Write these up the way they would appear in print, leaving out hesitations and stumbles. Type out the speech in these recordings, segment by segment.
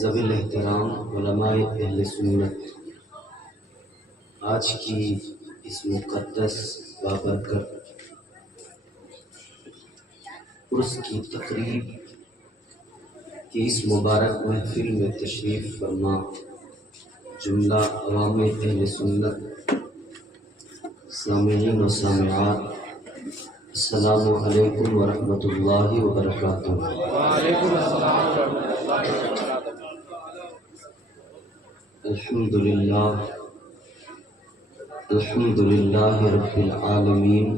ذوی الاحترام علماء اہل سنت، آج کی اس مقدس بابرکت عرس کی تقریب کی اس مبارک محفل میں تشریف فرما جملہ عوام اہل سنت، سامعین و سامعات، السلام علیکم ورحمۃ اللہ وبرکاتہ۔ وعلیکم السلام ورحمۃ اللہ وبرکاتہ۔ الحمد للہ رب العالمین،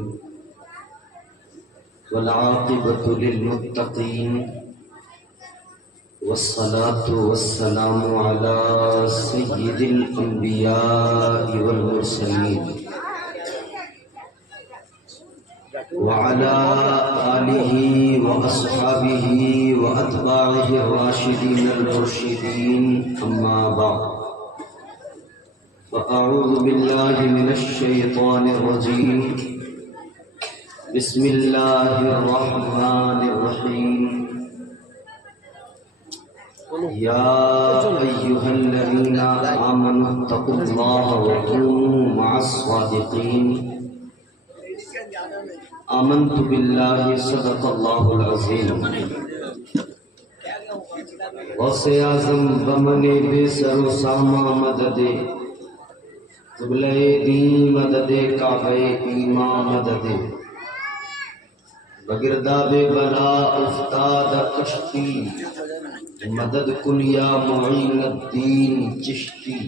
والعاقبۃ للمتقین، والصلاة والسلام علی سید الانبیاء والمرسلین وعلى آلہ واصحابہ واتباعہ الراشدین المرشدین، اما بعد فاعوذ باللہ من الشیطان الرجیم، بسم اللہ الرحمن الرحیم، یا ایہا الذین آمنوا اتقوا اللہ وکونوا مع الصادقین، آمنت باللہ صدق اللہ العظیم۔ غوث اعظم بمن بے سر و سامہ مدد، قبلہ دین مدد، کعبہ ایمان مدد، بگرداب بلا افتاد کشتی، مدد کن یا معین الدین چشتی،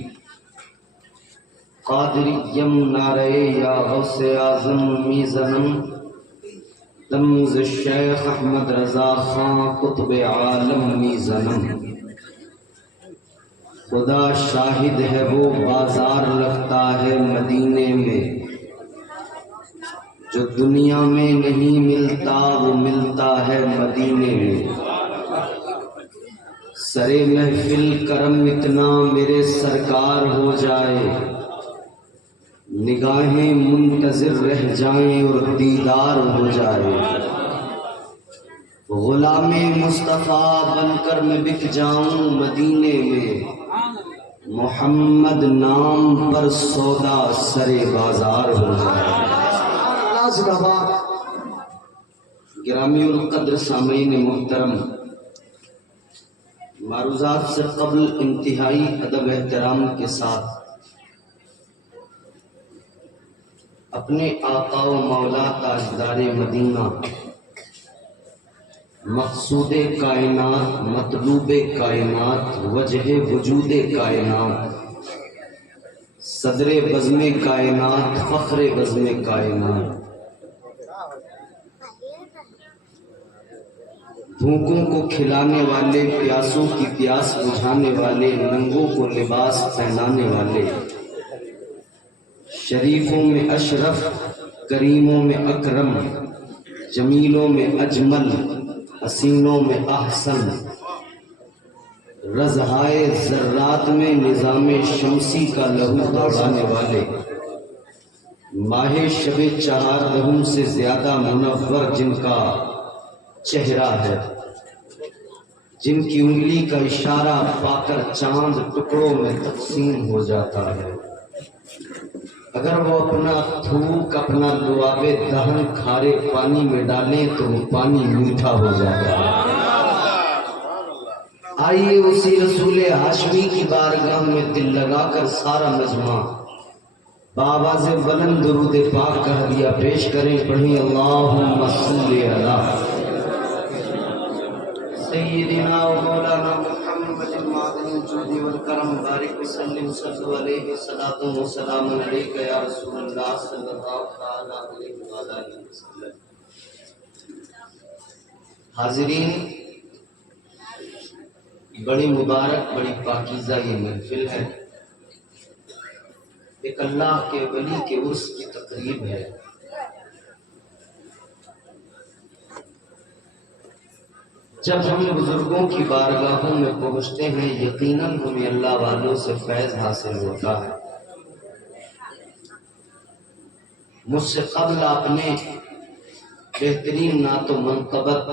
قادریم نعرہ یا غوث اعظم میزنم، دمز شیخ احمد رضا خان قطب عالم میزنم۔ خدا شاہد ہے وہ بازار لگتا ہے مدینے میں، جو دنیا میں نہیں ملتا وہ ملتا ہے مدینے میں۔ سرے محفل کرم اتنا میرے سرکار ہو جائے، نگاہیں منتظر رہ جائیں اور دیدار ہو جائے۔ غلام مصطفیٰ بن کر میں بک جاؤں مدینے میں، محمد نام پر سودا سرے بازار ہو جائے۔ گرامی القدر سامعین محترم، معروضات سے قبل انتہائی ادب احترام کے ساتھ اپنے آقا و مولا تاجدار مدینہ، مقصود کائنات، مطلوب کائنات، وجہ وجود کائنات، صدر بزم کائنات، فخر بزم کائنات، بھوکوں کو کھلانے والے، پیاسوں کی پیاس بجھانے والے، ننگوں کو لباس پہنانے والے، شریفوں میں اشرف، کریموں میں اکرم، جمیلوں میں اجمل، حسینوں میں احسن، رضائے ذرات میں نظام شمسی کا لہو دوڑانے والے، ماہ شب چہاردہم سے زیادہ منور جن کا چہرہ ہے، جن کی انگلی کا اشارہ پا کر چاند ٹکڑوں میں تقسیم ہو جاتا ہے، اگر وہ اپنا تھوک، اپنا لعاب دہن کھارے پانی میں ڈالیں تو وہ پانی میٹھا ہو جاتا ہے۔ آئیے اسی رسول ہاشمی کی بارگاہ میں دل لگا کر سارا مجمع بآواز بلند درود پاک کا ہدیہ پیش کریں، پڑھیں اللہم صلی علی سیدنا و مولانا محمد معدن الجود والکرم، بارک وسلم صلو علیہ صلاۃ و سلام علیک یا رسول اللہ صلی اللہ تعالی علیہ وآلہ وسلم۔ حاضرین، بڑی مبارک، بڑی پاکیزہ یہ محفل ہے، ایک اللہ کے ولی کے عرس کی تقریب ہے۔ جب ہم بزرگوں کی بارگاہوں میں پہنچتے ہیں، یقیناً ہمیں اللہ والوں سے فیض حاصل ہوتا ہے۔ مجھ سے قبل آپ نے بہترین نعت و منقبت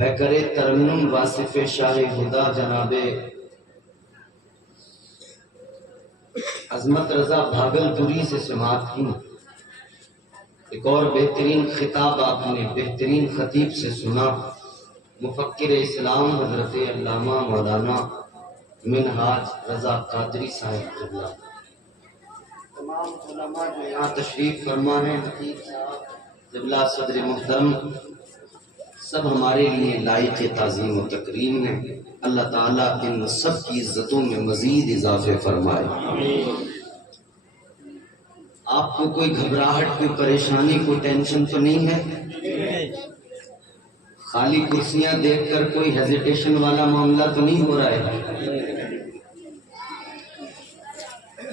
پیکر ترنم واصف شاہ خدا جناب عظمت رضا بھاگلپوری سے سماعت کی۔ ایک اور بہترین خطاب آپ نے بہترین خطیب سے سنا، مفکر اسلام حضرت علامہ مولانا منہاج رضا قادری صاحب اللہ۔ تمام علماء جو یہاں تشریف فرما ہیں، خطیب صاحب، جبلہ صدر محترم، سب ہمارے لیے لائق تعظیم و تکریم ہیں۔ اللہ تعالیٰ ان سب کی عزتوں میں مزید اضافے فرمائے۔ آپ کو کوئی گھبراہٹ، کوئی پریشانی، کوئی ٹینشن تو نہیں ہے؟ خالی کرسیاں دیکھ کر کوئی ہیزیٹیشن والا معاملہ تو نہیں ہو رہا ہے؟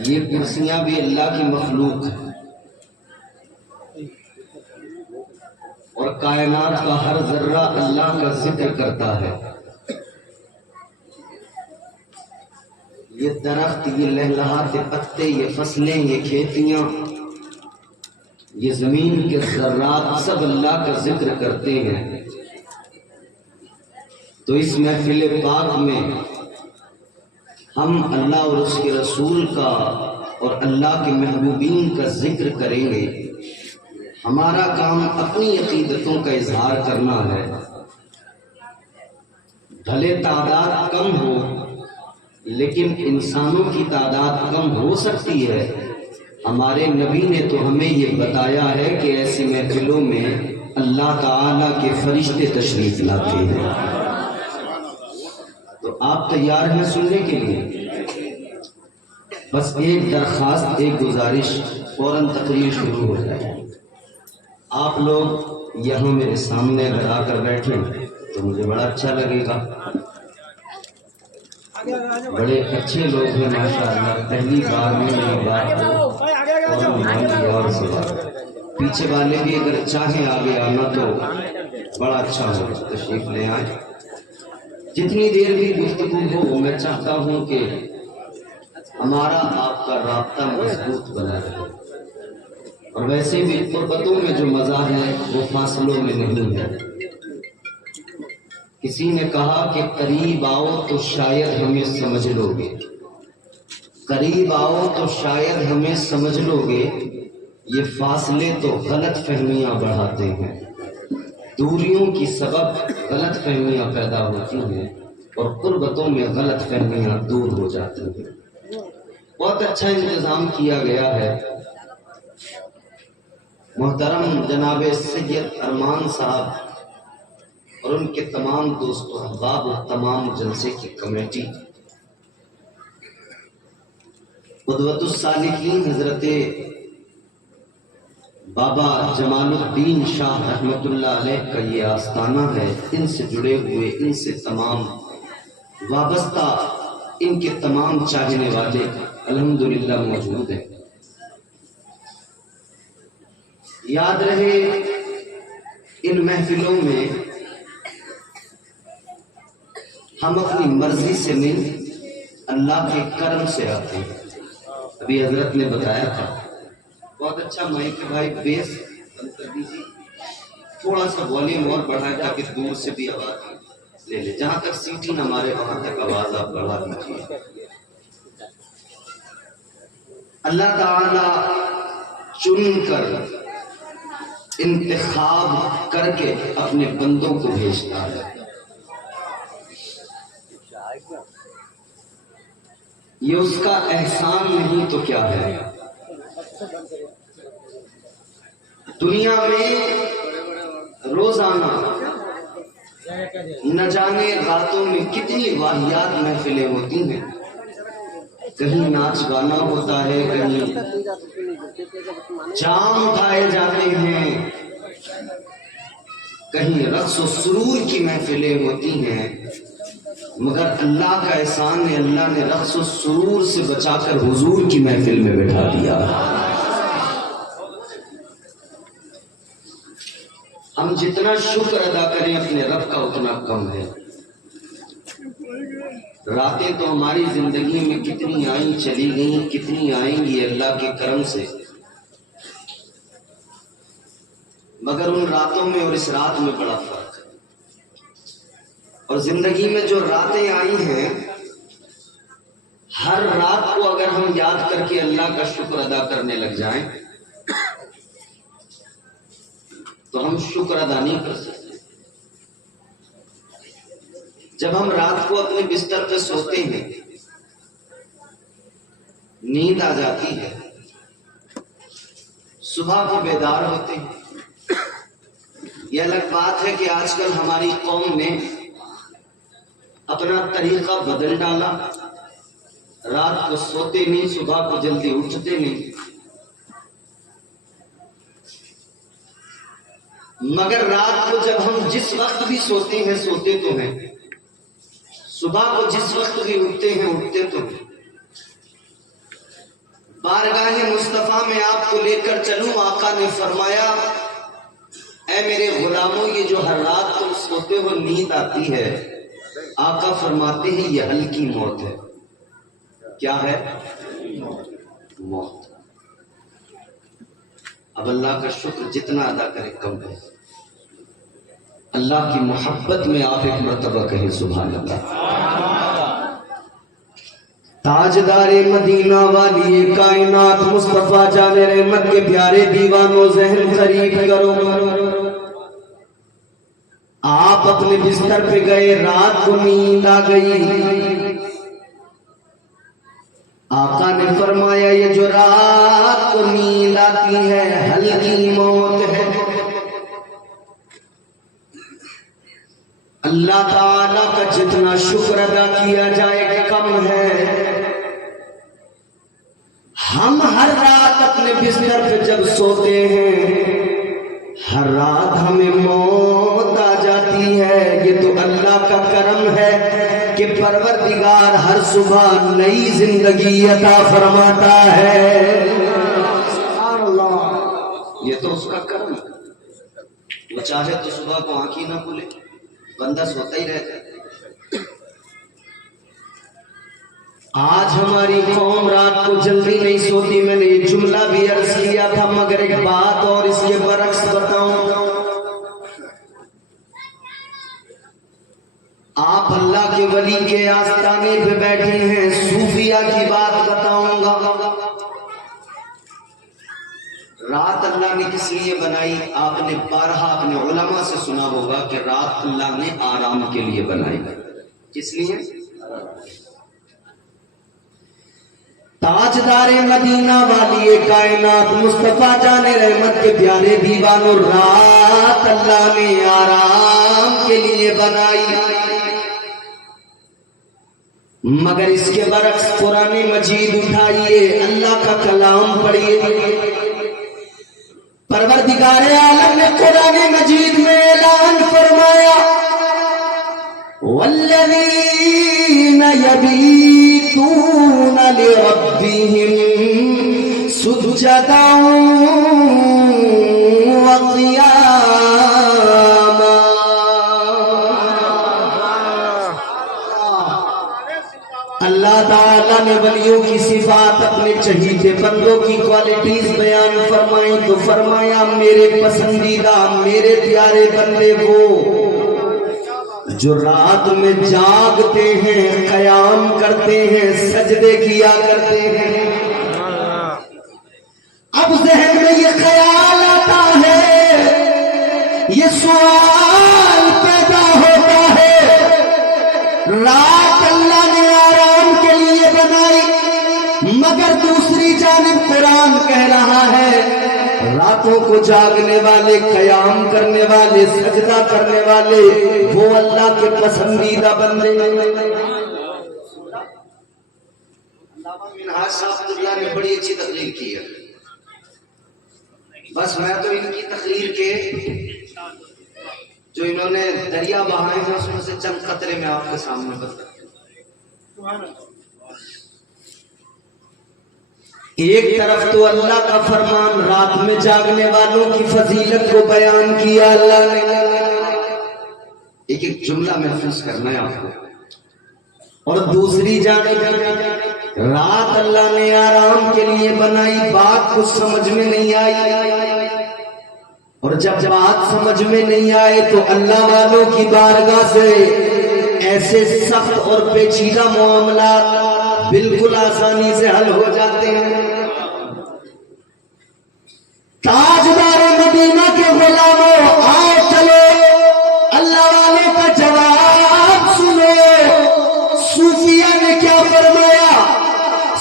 یہ کرسیاں بھی اللہ کی مخلوق ہیں، اور کائنات کا ہر ذرہ اللہ کا ذکر کرتا ہے۔ یہ درخت، یہ لہلہاتے پتے، یہ فصلیں، یہ کھیتیاں، یہ زمین کے ذرات سب اللہ کا ذکر کرتے ہیں۔ تو اس محفل پاک میں ہم اللہ اور اس کے رسول کا اور اللہ کے محبوبین کا ذکر کریں گے۔ ہمارا کام اپنی عقیدتوں کا اظہار کرنا ہے۔ بھلے تعداد کم ہو، لیکن انسانوں کی تعداد کم ہو سکتی ہے۔ ہمارے نبی نے تو ہمیں یہ بتایا ہے کہ ایسی محفلوں میں اللہ تعالیٰ کے فرشتے تشریف لاتے ہیں۔ تو آپ تیار ہیں سننے کے لیے؟ بس ایک درخواست، ایک گزارش، فوراً تقریر شروع ہو جائے۔ آپ لوگ یہاں میرے سامنے اگر آ کر بیٹھیں تو مجھے بڑا اچھا لگے گا۔ بڑے اچھے لوگ ہیں ماشاءاللہ، پہلی بار میں میری بات اور سوال۔ پیچھے والے بھی اگر چاہیں آگے آنا تو بڑا اچھا ہو، تشریف لے آئیں۔ جتنی دیر بھی گفتگو ہو، میں چاہتا ہوں کہ ہمارا آپ کا رابطہ مضبوط بنا رہے، اور ویسے بھی قربتوں میں جو مزہ ہے وہ فاصلوں میں نہیں ہے۔ کسی نے کہا کہ قریب آؤ تو شاید ہمیں سمجھ لو گے، قریب آؤ تو شاید ہمیں سمجھ لو گے، یہ فاصلے تو غلط فہمیاں بڑھاتے ہیں۔ دوریوں کی سبب غلط فہمیاں پیدا ہوتی ہیں، اور قربتوں میں غلط فہمیاں دور ہو جاتی ہیں۔ بہت اچھا انتظام کیا گیا ہے۔ محترم جناب سید ارمان صاحب اور ان کے تمام دوست و احباب اور تمام جلسے کی کمیٹی، قدوۃ السالکین حضرت بابا جمال الدین شاہ رحمۃ اللہ علیہ کا یہ آستانہ ہے، ان سے جڑے ہوئے، ان سے تمام وابستہ، ان کے تمام چاہنے والے الحمدللہ موجود ہیں۔ یاد رہے ان محفلوں میں ہم اپنی مرضی سے نہیں، اللہ کے کرم سے آتے ہیں۔ ابھی حضرت نے بتایا تھا، بہت اچھا مائک بھائی، بیس بند کر دیجیے، تھوڑا سا والیوم اور بڑھائے تاکہ دور سے بھی آواز لے لے، جہاں تک سیٹی نہ مارے وہاں تک آواز آپ بڑھا دیجیے۔ اللہ تعالی چن کر، انتخاب کر کے اپنے بندوں کو بھیجتا ہے۔ یہ اس کا احسان نہیں تو کیا ہے؟ دنیا میں روزانہ نہ جانے راتوں میں کتنی واہیات محفلیں ہوتی ہیں۔ کہیں ناچ گانا ہوتا ہے، کہیں جام اٹھائے جاتے ہیں، کہیں رقص و سرور کی محفلیں ہوتی ہیں، مگر اللہ کا احسان ہے، اللہ نے رقص و سرور سے بچا کر حضور کی محفل میں بٹھا دیا۔ ہم جتنا شکر ادا کریں اپنے رب کا اتنا کم ہے۔ راتیں تو ہماری زندگی میں کتنی آئیں چلی گئیں، کتنی آئیں گی اللہ کے کرم سے، مگر ان راتوں میں اور اس رات میں بڑا فرق ہے۔ اور زندگی میں جو راتیں آئی ہیں، ہر رات کو اگر ہم یاد کر کے اللہ کا شکر ادا کرنے لگ جائیں تو ہم شکر ادا نہیں کر سکتے۔ جب ہم رات کو اپنے بستر پہ سوتے ہیں، نیند آ جاتی ہے، صبح کو بیدار ہوتے ہیں۔ یہ الگ بات ہے کہ آج کل ہماری قوم نے اپنا طریقہ بدل ڈالا، رات کو سوتے نہیں، صبح کو جلدی اٹھتے نہیں۔ مگر رات کو جب ہم جس وقت بھی سوتے ہیں سوتے تو ہیں، صبح کو جس وقت بھی اٹھتے ہیں اٹھتے تو ہیں۔ بارگاہ مصطفیٰ میں آپ کو لے کر چلوں، آقا نے فرمایا اے میرے غلاموں، یہ جو ہر رات تم سوتے ہو نیند آتی ہے، آقا فرماتے ہیں یہ ہلکی موت ہے۔ کیا ہے؟ موت۔ اب اللہ کا شکر جتنا ادا کرے کم ہے۔ اللہ کی محبت میں آپ ایک مرتبہ کہیں سبحان اللہ۔ تاجدار مدینہ والی کائنات مصطفیٰ جان رحمت کے پیارے دیوانوں، ذہن قریب کرو۔ آپ اپنے بستر پہ گئے، رات کو نیند آ گئی۔ آقا نے فرمایا یہ جو رات کو نیند آتی ہے ہلکی موت ہے۔ اللہ تعالیٰ کا جتنا شکر ادا کیا جائے کم ہے۔ ہم ہر رات اپنے بستر پہ جب سوتے ہیں، ہر رات ہمیں موت آ جاتی ہے۔ یہ تو اللہ کا کرم ہے کہ پروردگار ہر صبح نئی زندگی عطا فرماتا ہے۔ سبحان اللہ، یہ تو اس کا کرم ہے۔ وہ چاہے تو صبح کو آنکھ ہی نہ کھلے، بندہ سوتا ہی رہتا ہے۔ آج ہماری قوم رات کو جلدی نہیں سوتی۔ میں نے یہ جملہ بھی عرض کیا تھا، مگر ایک بات اور اس کے برعکس بتاؤں۔ آپ اللہ کے ولی کے آستانے پہ بیٹھے ہیں، صوفیہ کی بات بتاؤں گا۔ رات اللہ نے کس لیے بنائی؟ آپ نے بارہا اپنے علماء سے سنا ہوگا کہ رات اللہ نے آرام کے لیے بنائی۔ کس لیے؟ تاجدار مدینہ والی کائنات مصطفیٰ جان رحمت کے پیارے دیوانوں، رات اللہ نے آرام کے لیے بنائی۔ مگر اس کے برعکس قرآن مجید اٹھائیے، اللہ کا کلام پڑھیے۔ پروردگار عالم نے قرآن مجید میں اعلان فرمایا والذین یبیتون لربہم سجدا وقیاما۔ اللہ تعالیٰ نے ولیوں کی صفات، اپنے چہیتے بندوں کی کوالٹیز بیان فرمائی تو فرمایا میرے پسندیدہ میرے پیارے بندے وہ جو رات میں جاگتے ہیں، قیام کرتے ہیں، سجدے کیا کرتے ہیں۔ اب ذہن میں یہ خیال آتا ہے، یہ سوال پیدا ہوتا ہے، رات اللہ نے آرام کے لیے بنائی، مگر دوسری جانب قرآن کہہ رہا ہے راتوں کو جاگنے والے، قیام کرنے والے، سجدہ کرنے والے وہ اللہ کے پسندیدہ بندے۔ علامہ منہاج صاحب اللہ نے بڑی اچھی تقریر کی ہے، بس میں تو ان کی تقریر کے جو انہوں نے دریا بہائے ہیں اس میں سے چند قطرے میں آپ کے سامنے بتاتا ہوں۔ ایک طرف تو اللہ کا فرمان، رات میں جاگنے والوں کی فضیلت کو بیان کیا اللہ نے۔ ایک ایک جملہ محفوظ کرنا ہے آپ کو۔ اور دوسری جانب رات اللہ نے آرام کے لیے بنائی، بات کچھ سمجھ میں نہیں آئی، اور جب بات سمجھ میں نہیں آئے تو اللہ والوں کی بارگاہ سے ایسے سخت اور پیچیدہ معاملات بالکل آسانی سے حل ہو جاتے ہیں۔ تاجدار مدینہ کے غلاموں، آؤ چلو اللہ والوں کا جواب سنو۔ صوفیہ نے کیا فرمایا؟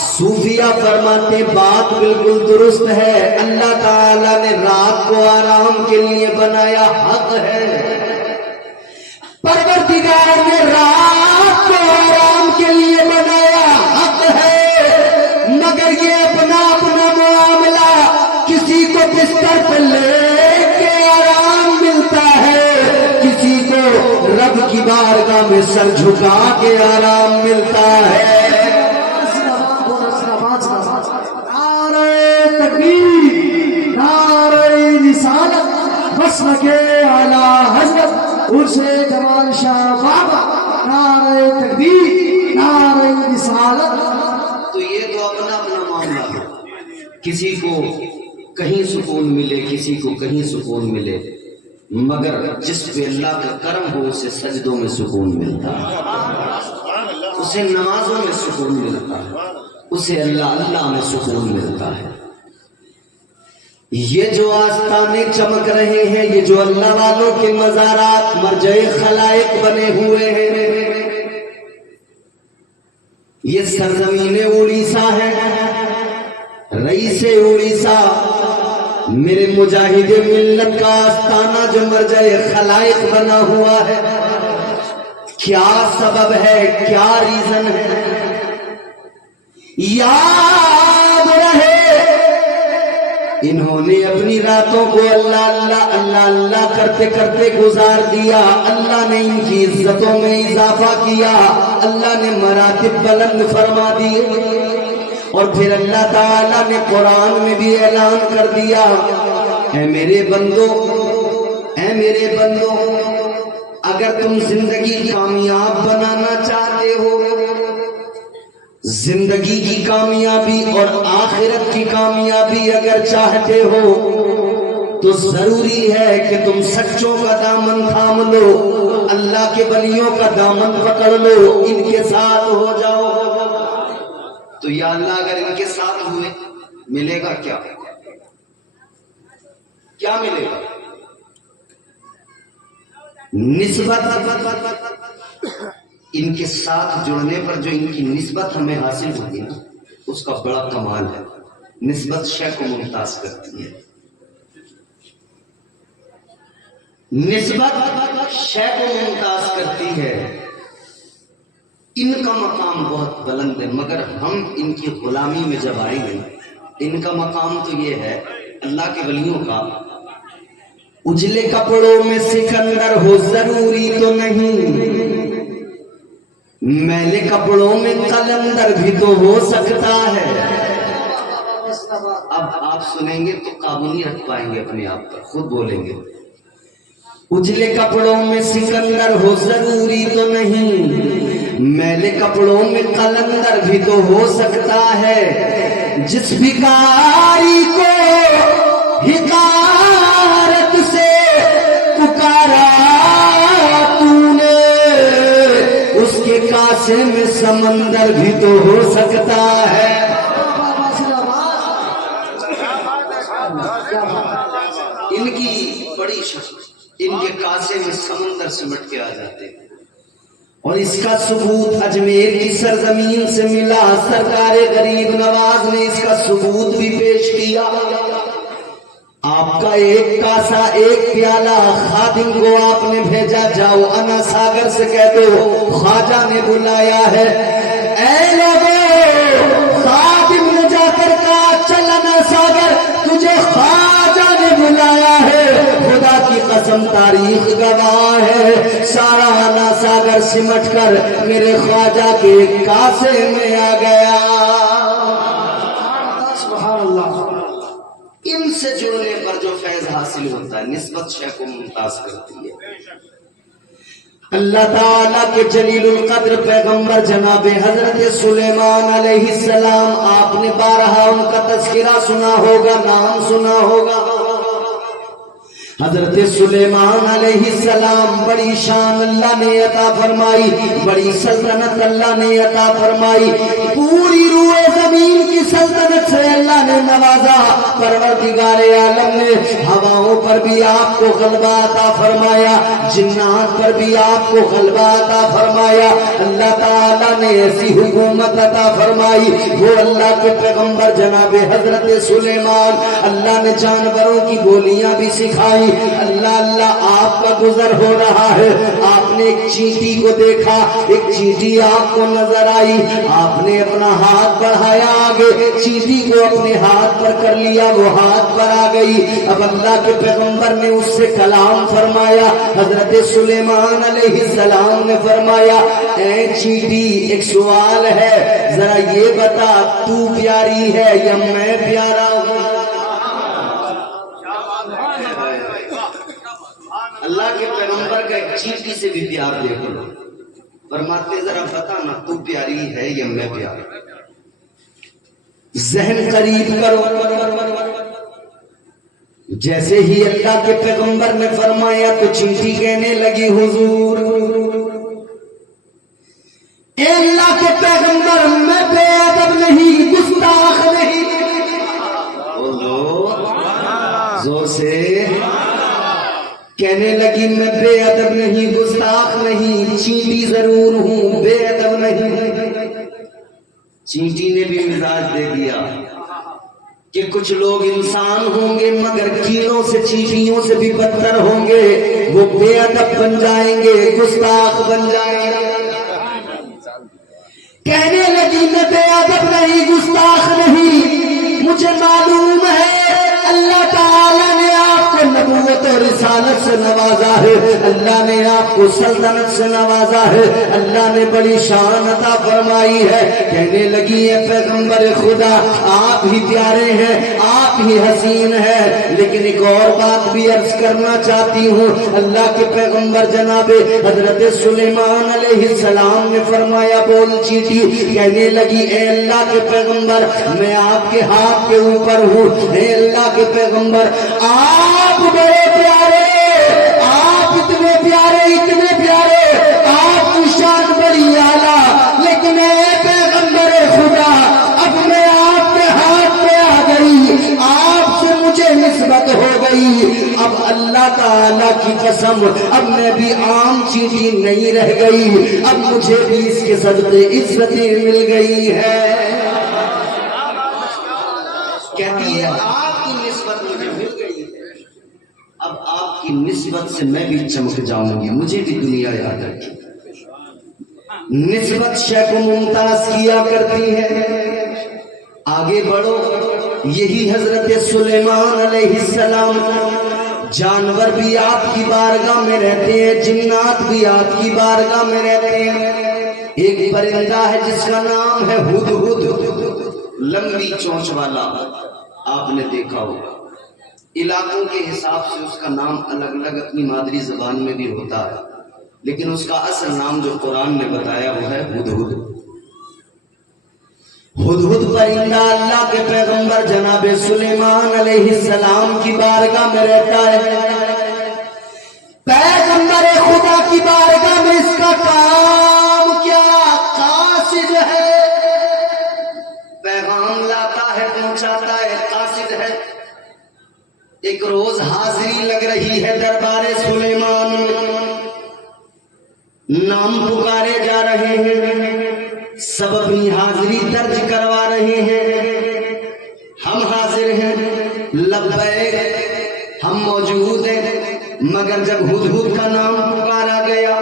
صوفیہ فرماتے بات بالکل درست ہے، اللہ تعالیٰ نے رات کو آرام کے لیے بنایا، حق ہے۔ پروردگار نے رات کو آرام کے لیے بنایا، حق ہے، مگر یہ اپنا اپنا معاملہ، کسی کو بستر پہ لے کے آرام ملتا ہے، کسی کو رب کی بارگاہ میں سر جھکا کے آرام ملتا ہے۔ نعرہ تکبیر، نعرہ رسالت، مسلک اعلیٰ حضرت عرش جمال شاہ بابا، نعرہ تکبیر، نعرہ رسالت۔ تو یہ تو اپنا اپنا معاملہ ہے، کسی کو کہیں سکون ملے، کسی کو کہیں سکون ملے، مگر جس پہ اللہ کا کرم ہو اسے سجدوں میں سکون ملتا ہے، اسے نمازوں میں سکون ملتا ہے، اسے اللہ میں سکون ملتا ہے۔ یہ جو آستانے چمک رہے ہیں، یہ جو اللہ والوں کے مزارات مرجع خلائق بنے ہوئے ہیں، یہ سرزمین اڑیسہ ہے، رئیس اڑیسہ میرے مجاہد ملت کا آستانہ جو مرجع خلائق بنا ہوا ہے۔ کیا سبب ہے، کیا ریزن ہے؟ یاد رہے انہوں نے اپنی راتوں کو اللہ کرتے کرتے گزار دیا، اللہ نے ان کی عزتوں میں اضافہ کیا، اللہ نے مراتب بلند فرما دیے، اور پھر اللہ تعالیٰ نے قرآن میں بھی اعلان کر دیا، اے میرے بندو، اے میرے بندو، اگر تم زندگی کامیاب بنانا چاہتے ہو، زندگی کی کامیابی اور آخرت کی کامیابی اگر چاہتے ہو، تو ضروری ہے کہ تم سچوں کا دامن تھام لو، اللہ کے ولیوں کا دامن پکڑ لو، ان کے ساتھ ہو جاؤ۔ تو یا اللہ اگر ان کے ساتھ ہوئے ملے گا کیا؟ کیا ملے گا؟ نسبت، ان کے ساتھ جڑنے پر جو ان کی نسبت ہمیں حاصل ہوگی نا، اس کا بڑا کمال ہے۔ نسبت شے کو ممتاز کرتی ہے، نسبت شے کو ممتاز کرتی ہے۔ ان کا مقام بہت بلند ہے، مگر ہم ان کی غلامی میں جب آئیں گے، ان کا مقام تو یہ ہے، اللہ کے ولیوں کا، اجلے کپڑوں میں سکندر ہو ضروری تو نہیں، میلے کپڑوں میں قلندر بھی تو ہو سکتا ہے۔ اب آپ سنیں گے تو قابو نہیں رکھ پائیں گے اپنے آپ پر، خود بولیں گے، اجلے کپڑوں میں سکندر ہو ضروری تو نہیں، میلے کپڑوں میں قلندر بھی تو ہو سکتا ہے۔ جس بھکاری کو حقارت سے پکارا تو نے، اس کے کاسے میں سمندر بھی تو ہو سکتا ہے۔ ان کی بڑی شکل، ان کے کاسے میں سمندر سمٹ کے آ جاتے ہیں، اور اس کا ثبوت اجمیر کی سرزمین سے ملا۔ سرکار غریب نواز نے اس کا ثبوت بھی پیش کیا۔ آپ کا ایک کاسا، ایک پیالہ، خادم کو آپ نے بھیجا، جاؤ انا ساگر سے کہہ دو خواجہ نے بلایا ہے۔ اے لوگوں، خادم نے جا کر کہا چل انا ساگر، تجھے خواجہ نے بلایا ہے۔ خدا کی قسم تاریخ گواہ ہے، سارا انا ساگر سمٹ کر میرے خواجہ کے کاسے میں آ گیا۔ سبحان اللہ۔ ان سے جڑنے پر جو فیض حاصل ہوتا ہے، نسبت شے کو ممتاز کرتی ہے۔ اللہ تعالیٰ کے جلیل القدر پیغمبر جناب حضرت سلیمان علیہ السلام، آپ نے بارہا ان کا تذکرہ سنا ہوگا، نام سنا ہوگا۔ حضرت سلیمان علیہ السلام بڑی شان اللہ نے عطا فرمائی، بڑی سلطنت اللہ نے عطا فرمائی، پوری روئے زمین کی سلطنت سے اللہ نے نوازا۔ پروردگار عالم نے ہواؤں پر بھی آپ کو غلبہ عطا فرمایا، جنات پر بھی آپ کو غلبہ عطا فرمایا۔ اللہ تعالیٰ نے ایسی حکومت عطا فرمائی، وہ اللہ کے پیغمبر جناب حضرت سلیمان، اللہ نے جانوروں کی بولیاں بھی سکھائی۔ اللہ اللہ آپ کا گزر ہو رہا ہے، آپ نے ایک چیٹی کو دیکھا، ایک چیٹی آپ کو نظر آئی، آپ نے اپنا ہاتھ بڑھایا آگے، چیٹی کو اپنے ہاتھ پر کر لیا، وہ ہاتھ پر آ گئی۔ اب اللہ کے پیغمبر نے اس سے کلام فرمایا، حضرت سلیمان علیہ السلام نے فرمایا، اے چیٹی ایک سوال ہے، ذرا یہ بتا تو پیاری ہے یا میں پیارا ہوں؟ اللہ کے پیغمبر کا ایک چیٹی سے بھی پیار دیکھو، فرماتے ذرا بتا نا تو پیاری ہے یا میں پیارا؟ ذہن قریب کرو۔ جیسے ہی اللہ کے پیغمبر نے فرمایا تو چیٹی کہنے لگی، حضور اے اللہ کے پیغمبر میں بے ادب نہیں، گستاخ نہیں۔ بولو زور سے۔ کہنے لگی میں بے ادب نہیں، گستاخ نہیں، چینٹی ضرور ہوں، بے ادب نہیں۔ چینٹی نے بھی مزاج دے دیا کہ کچھ لوگ انسان ہوں گے مگر کیڑوں سے چینٹیوں سے بھی بدتر ہوں گے، وہ بے ادب بن جائیں گے، گستاخ بن جائیں گے۔ کہنے لگی میں بے ادب نہیں، گستاخ نہیں، مجھے معلوم ہے اللہ تعالیٰ نے آپ کو نبوت اور رسالت سے نوازا ہے، اللہ نے آپ کو سلطنت سے نوازا ہے، اللہ نے بڑی شان عطا فرمائی ہے۔ کہنے لگی اے پیغمبر خدا آپ ہی پیارے ہیں، آپ ہی حسین ہیں، لیکن ایک اور بات بھی عرض کرنا چاہتی ہوں۔ اللہ کے پیغمبر جناب حضرت سلیمان علیہ السلام نے فرمایا بول چیٹی۔ کہنے لگی اے اللہ کے پیغمبر میں آپ کے ہاتھ کے اوپر ہوں، اے اللہ کے پیغمبر آپ بڑے پیارے، آپ اتنے پیارے، آپ کی شان بڑی اعلیٰ، لیکن اے پیغمبر خدا اب میں آپ کے ہاتھ پہ آ گئی، آپ سے مجھے نسبت ہو گئی، اب اللہ تعالیٰ کی قسم اب میں بھی عام چیٹی نہیں رہ گئی، اب مجھے بھی اس کے صدقے عزتیں مل گئی ہے۔ کہتی ہے آپ کی نسبت مجھے مل گئی ہے، اب آپ کی نسبت سے میں بھی چمک جاؤں گی، مجھے بھی دنیا یاد رکھے۔ نسبت شے کو ممتاز کیا کرتی ہے۔ آگے بڑھو، یہی حضرت سلیمان علیہ السلام، جانور بھی آپ کی بارگاہ میں رہتے ہیں، جنات بھی آپ کی بارگاہ میں رہتے ہیں۔ ایک پرندہ ہے جس کا نام ہے ہدہد، لمبی چونچ والا، آپ نے دیکھا ہوگا۔ علاقوں کے حساب سے اس کا نام الگ الگ اپنی مادری زبان میں بھی ہوتا ہے، لیکن اس کا اصل نام جو قرآن نے بتایا وہ ہے ہدہد۔ ہدہد پرندہ اللہ کے پیغمبر جناب سلیمان علیہ السلام کی بارگاہ میں رہتا ہے۔ پیغمبر خدا کی بارگاہ میں اس کا کام کیا؟ قاصد ہے، پیغام لاتا ہے، پہنچاتا ہے، قاصد ہے۔ ایک روز حاضری لگ رہی ہے دربار سلیمان میں، نام پکارے جا رہے ہیں، سب اپنی حاضری درج کروا رہے ہیں۔ ہم حاضر ہیں، لبیک، ہم موجود ہیں، مگر جب ہدہد کا نام پکارا گیا،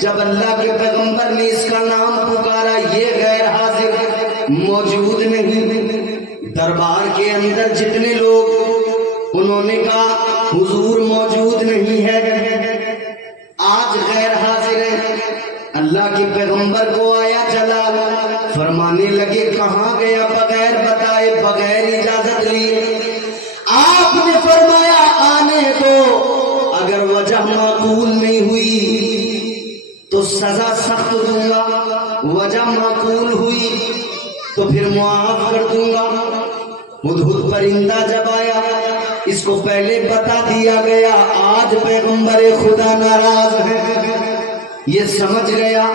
جب اللہ کے پیغمبر نے اس کا نام پکارا، یہ غیر حاضر، موجود نہیں۔ دربار کے اندر جتنے لوگ، انہوں نے کہا حضور موجود نہیں ہے، آج غیر حاضر ہے۔ اللہ کے پیغمبر کو آیا چلا، فرمانے لگے کہاں گیا بغیر بتائے، بغیر اجازت لیے؟ آپ نے فرمایا آنے دو، اگر وجہ معقول نہیں ہوئی تو سزا سخت دوں گا، وجہ معقول ہوئی تو پھر معاف کر دوں گا۔ ہدہد پرندہ جب آیا اس کو پہلے بتا دیا گیا آج پیغمبر خدا ناراض ہے، یہ سمجھ گیا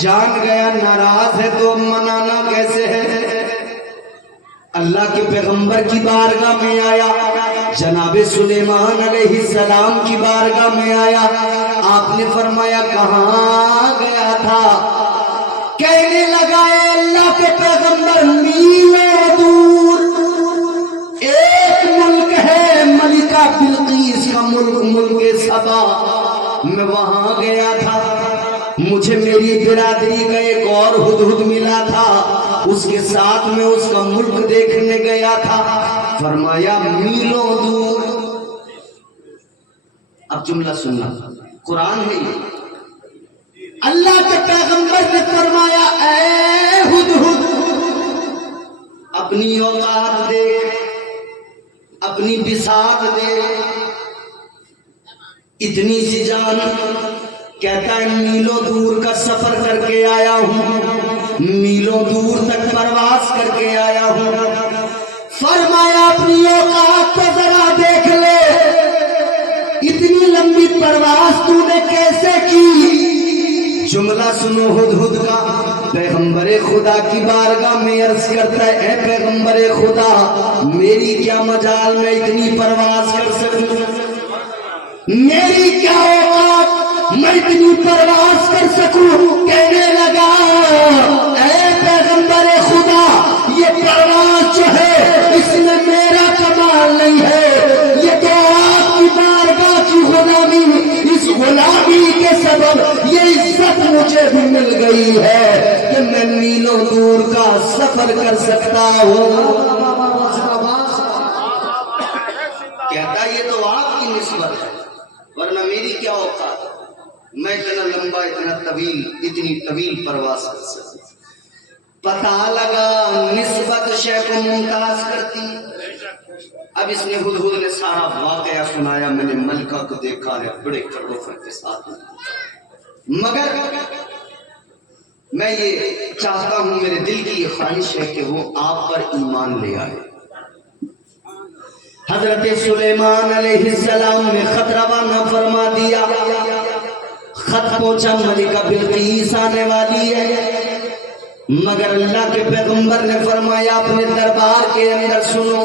جان گیا ناراض ہے تو منانا کیسے ہے۔ اللہ کے پیغمبر کی بارگاہ میں آیا، جناب سلیمان علیہ السلام کی بارگاہ میں آیا، آپ نے فرمایا کہاں گیا تھا؟ کہنے لگا اے اللہ کے پیغمبر میلوں دور ایک ملک ہے ملکہ بلقیس کا ملک، ملک سبا، میں وہاں گیا تھا، مجھے میری برادری کا ایک اور ہدہد ملا تھا، اس کے ساتھ میں اس کا ملک دیکھنے گیا تھا۔ فرمایا میلوں دور۔ اب جملہ سننا، قرآن ہے یہ۔ اللہ کے پیغمبر نے فرمایا اے ہدہد اپنی اوقات دے، اپنی بساط دے، اتنی سی جان۔ کہتا ہے میلوں دور کا سفر کر کے آیا ہوں، میلوں دور تک پرواز کر کے آیا ہوں۔ فرمایا اپنی اوقات کو ذرا دیکھ لے، اتنی لمبی پرواز تو نے کیسے کی؟ جملہ سنو ہدہد کا، پیغمبر خدا کی بارگاہ میں عرض کرتا ہے اے پیغمبر خدا میری کیا مجال میں اتنی پرواز کر سکوں، میری کیا اوقات میں اتنی پرواز کر سکوں؟ کہنے لگا اے پیغمبر خدا یہ پرواز جو ہے اس میں میرا کمال نہیں ہے، یہ تو آپ کی بارگاہ کی غلامی، اس غلامی کے سبب یہ عزت مجھے بھی مل گئی ہے کہ میں میلوں دور کا سفر کر سکتا ہوں۔ کہتا یہ تو آپ کی نسبت ہے، ورنہ میری کیا اوقات، میں اتنا لمبا اتنا طویل اتنی طویل پرواز کر سکتا۔ پتہ لگا نسبت شے کو ممتاز کرتی۔ اب اس نے ہدہد نے سارا واقعہ سنایا، میں نے ملکہ کو دیکھا ہے بڑے کروفر کے ساتھ، مگر میں یہ چاہتا ہوں، میرے دل کی یہ خواہش ہے کہ وہ آپ پر ایمان لے آئے۔ حضرت سلیمان علیہ السلام نے خط روانہ فرما دیا، خط پہنچا ملکہ بلقیس آنے والی ہے، مگر اللہ کے پیغمبر نے فرمایا اپنے دربار کے اندر سنو،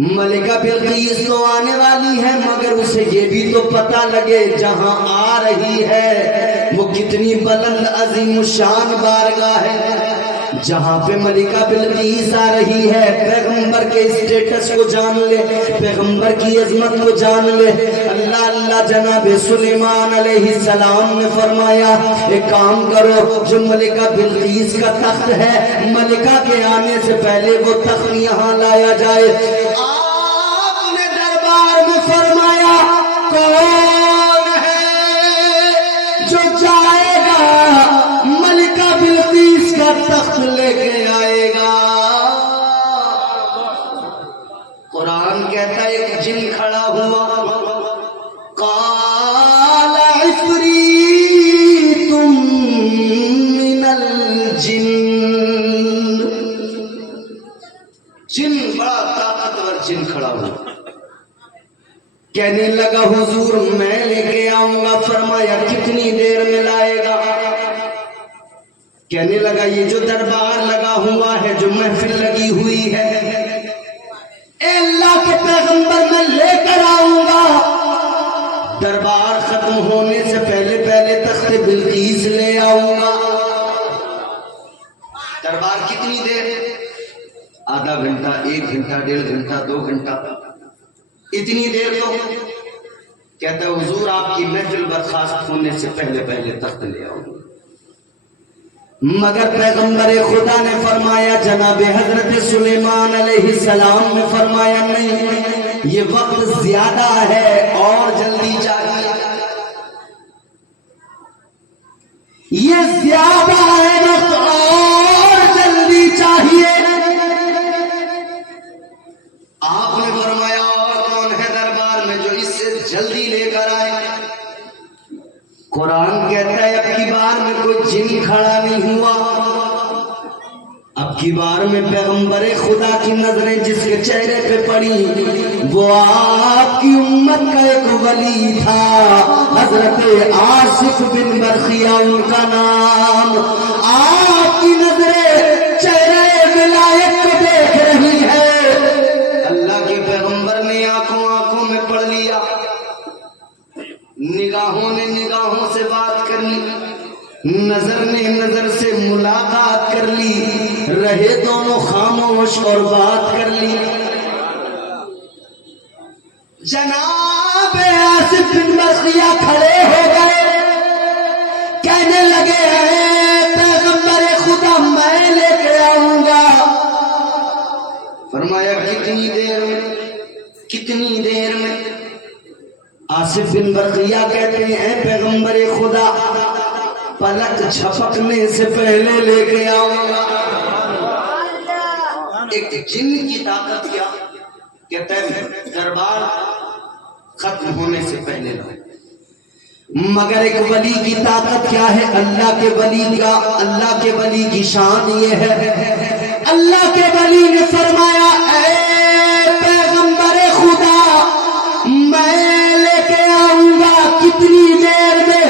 ملکہ بلقیس تو آنے والی ہے مگر اسے یہ بھی تو پتہ لگے جہاں آ رہی ہے وہ کتنی بلند عظیم الشان بارگاہ ہے، جہاں پہ ملکہ بلقیس آ رہی ہے پیغمبر کے اسٹیٹس کو جان لے، پیغمبر کی عظمت کو جان لے۔ اللہ اللہ جناب سلیمان علیہ السلام نے فرمایا ایک کام کرو، جو ملکہ بلقیس کا تخت ہے ملکہ کے آنے سے پہلے وہ تخت یہاں لایا جائے۔ آپ نے دربار میں فرمایا کون ہے جو جائے گا ملکہ بلقیس کا تخت لے کے آئے گا؟ قرآن کہتا ہے ایک جن کھڑا ہوا، قال عفریت من الجن، جن بڑا طاقتور جن کھڑا ہوا، کہنے لگا حضور میں لے کے آؤں گا۔ فرمایا کتنی دیر میں لائے گا؟ کہنے لگا یہ جو دربار لگا ہوا ہے، جو محفل لگی ہوئی ہے، اے اللہ کے پیغمبر میں لے کر آؤں گا، دربار ختم ہونے سے پہلے پہلے تخت بلقیس لے آؤں گا۔ دربار کتنی دیر؟ آدھا گھنٹہ، ایک گھنٹہ، 1.5 گھنٹہ، 2 گھنٹہ، اتنی دیر تو کہتا ہے حضور آپ کی محفل برخاست ہونے سے پہلے پہلے تخت لے آؤں گا۔ مگر پیغمبر خدا نے فرمایا، جناب حضرت سلیمان علیہ السلام نے فرمایا نہیں، یہ وقت زیادہ ہے اور جلدی چاہیے، یہ زیادہ ہے وقت اور جلدی چاہیے۔ آپ نے فرمایا اور کون ہے دربار میں جو اس سے جلدی لے کر آئے؟ قرآن کہتا ہے اب کی بار میں کوئی جن کھڑا نہیں ہوا، اب کی بار میں پیغمبر خدا کی نظریں جس کے چہرے پہ پڑی وہ آپ کی امت کا ایک ولی تھا، حضرت آصف بن برخیہ ان کا نام۔ آپ کی نظریں چہرے ولایت کو دیکھ رہی ہے، اللہ کے پیغمبر نے آنکھوں میں پڑھ لیا، نگاہوں نے نگاہوں سے بات کر لی، نظر نے نظر سے ملاقات کر لی، رہے دونوں خاموش اور بات کر لی۔ جناب آصف بن برخیہ کھڑے ہو گئے، کہنے لگے اے پیغمبر خدا میں لے کے آؤں گا۔ فرمایا کتنی دیر میں؟ کتنی دیر میں؟ آصف بن برخیہ کہتے ہیں پیغمبر خدا پلک جھپکنے سے پہلے لے کے آؤں گا۔ ایک جن کی طاقت کیا کہتا ہے دربار ختم ہونے سے پہلے لاؤ، مگر ایک ولی کی طاقت کیا ہے؟ اللہ کے ولی کی شان یہ ہے، اللہ کے ولی نے فرمایا اے پیغمبر خدا میں لے کے آؤں گا، کتنی دیر میں؟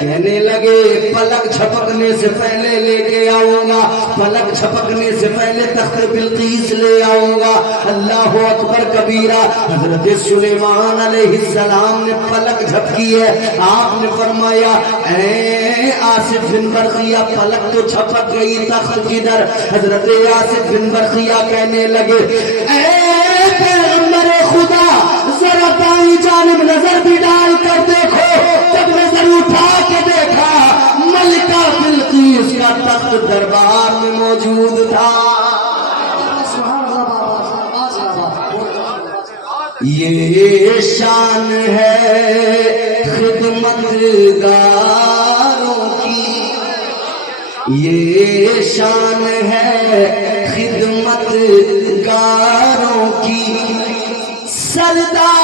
کہنے لگے پلک جھپکنے سے پہلے لے کے آؤں گا، پلک جھپکنے سے پہلے تخت بلقیس لے آؤں گا۔ اللہ اکبر کبیرہ۔ حضرت سلیمان علیہ السلام نے پلک جھپکی ہے، آپ نے فرمایا اے آصف بن برخیہ پلک تو جھپک گئی، تخت کدھر؟ حضرت آصف بن برخیہ کہنے لگے اے پیغمبر خدا ذرا دائیں جانب نظر بھی ڈال کر دیکھو۔ جب نظر اٹھا کے دیکھا ملکہ بلقیس کا تخت دربار میں موجود تھا۔ یہ شان ہے خدمت گاروں کی، یہ شان ہے خدمت گاروں کی، سردار